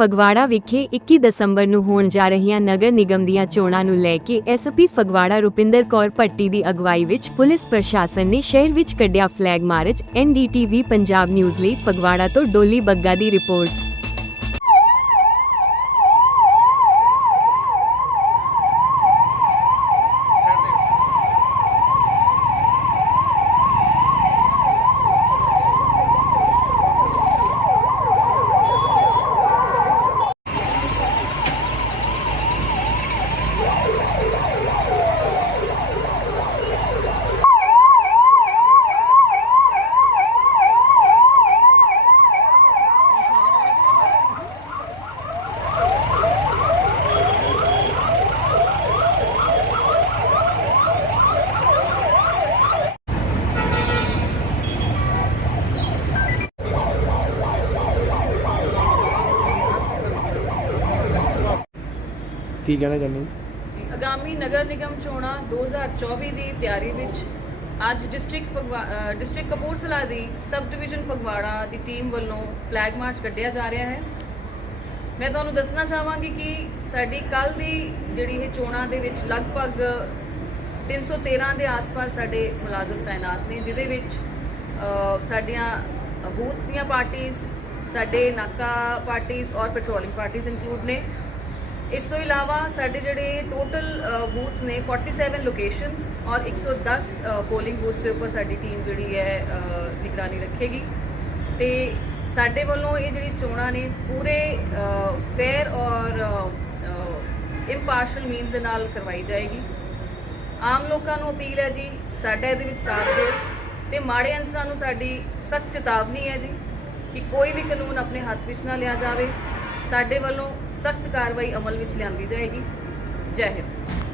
ਫਗਵਾੜਾ ਵਿਖੇ 21 ਦਸੰਬਰ ਨੂੰ ਹੋਣ ਜਾ ਰਹੀਆਂ ਨਗਰ ਨਿਗਮ ਦੀਆਂ ਚੋਣਾਂ ਨੂੰ ਲੈ ਕੇ ਐਸਪੀ ਫਗਵਾੜਾ ਰੁਪਿੰਦਰ ਕੌਰ ਭੱਟੀ ਦੀ ਅਗਵਾਈ ਵਿੱਚ ਪੁਲਿਸ ਪ੍ਰਸ਼ਾਸਨ ਨੇ ਸ਼ਹਿਰ ਵਿੱਚ ਕੱਢਿਆ flag march NDTV Punjab news ਲਈ ਫਗਵਾੜਾ ਤੋਂ ਡੋਲੀ ਬੱਗਾ ਦੀ ਰਿਪੋਰਟ। ਕੀ ਕਹਿਣਾ ਚਾਹੁੰਦੇ ਜੀ ਆਗਾਮੀ ਨਗਰ ਨਿਗਮ ਚੋਣਾਂ 2024 ਦੀ ਤਿਆਰੀ ਵਿੱਚ ਅੱਜ ਡਿਸਟ੍ਰਿਕਟ ਫਗਵਾ- ਡਿਸਟ੍ਰਿਕਟ ਕਪੂਰਥਲਾ ਦੀ ਸਬ ਡਿਵੀਜ਼ਨ ਫਗਵਾੜਾ ਦੀ ਟੀਮ ਵੱਲੋਂ ਫਲੈਗ ਮਾਰਚ ਕੱਢਿਆ ਜਾ ਰਿਹਾ ਹੈ। ਮੈਂ ਤੁਹਾਨੂੰ ਦੱਸਣਾ ਚਾਹਾਂਗੀ ਕਿ ਸਾਡੀ ਕੱਲ ਦੀ ਜਿਹੜੀ ਇਹ ਚੋਣਾਂ ਦੇ ਵਿੱਚ ਲਗਭਗ 313 ਦੇ ਆਸ-ਪਾਸ ਸਾਡੇ ਮੁਲਾਜ਼ਮ ਤਾਇਨਾਤ ਨੇ, ਜਿਹਦੇ ਵਿੱਚ ਸਾਡੀਆਂ ਬੂਥ ਦੀਆਂ ਪਾਰਟੀਆਂ ਸਾਡੇ ਨਾਕਾ ਪਾਰਟੀਆਂ ਔਰ ਪੈਟਰੋਲਿੰਗ ਪਾਰਟੀਆਂ ਇਨਕਲੂਡ ਨੇ। ਇਸ ਤੋਂ ਇਲਾਵਾ ਸਾਡੇ ਜਿਹੜੇ ਟੋਟਲ ਬੂਥਸ ਨੇ 47 ਲੋਕੇਸ਼ਨਸ ਔਰ 110 ਪੋਲਿੰਗ ਬੂਥਸ ਦੇ ਉੱਪਰ ਸਾਡੀ ਟੀਮ ਜਿਹੜੀ ਹੈ ਨਿਗਰਾਨੀ ਰੱਖੇਗੀ। ਤੇ ਸਾਡੇ ਵੱਲੋਂ ਇਹ ਜਿਹੜੀ ਚੋਣਾਂ ਨੇ ਪੂਰੇ ਫੇਅਰ ਔਰ ਇੰਪਾਰਸ਼ਲ ਮੀਨਸ ਦੇ ਨਾਲ ਕਰਵਾਈ ਜਾਏਗੀ। ਆਮ ਲੋਕਾਂ ਨੂੰ ਅਪੀਲ ਹੈ ਜੀ, ਸਾਡਾ ਇਹਦੇ ਵਿੱਚ ਸਾਥ ਦਿਓ ਤੇ ਮਾੜੇ ਅਨਸਰਾਂ ਨੂੰ ਸਾਡੀ ਸਖਤ ਚੇਤਾਵਨੀ ਹੈ ਜੀ ਕਿ ਕੋਈ ਵੀ ਕਾਨੂੰਨ ਆਪਣੇ ਹੱਥ ਵਿੱਚ ਨਾ ਲਿਆ ਜਾਵੇ। ਸਾਡੇ ਵੱਲੋਂ ਸਖਤ ਕਾਰਵਾਈ ਅਮਲ ਵਿੱਚ ਲਿਆਂਦੀ ਜਾਏਗੀ। ਜੈ ਹਿੰਦ।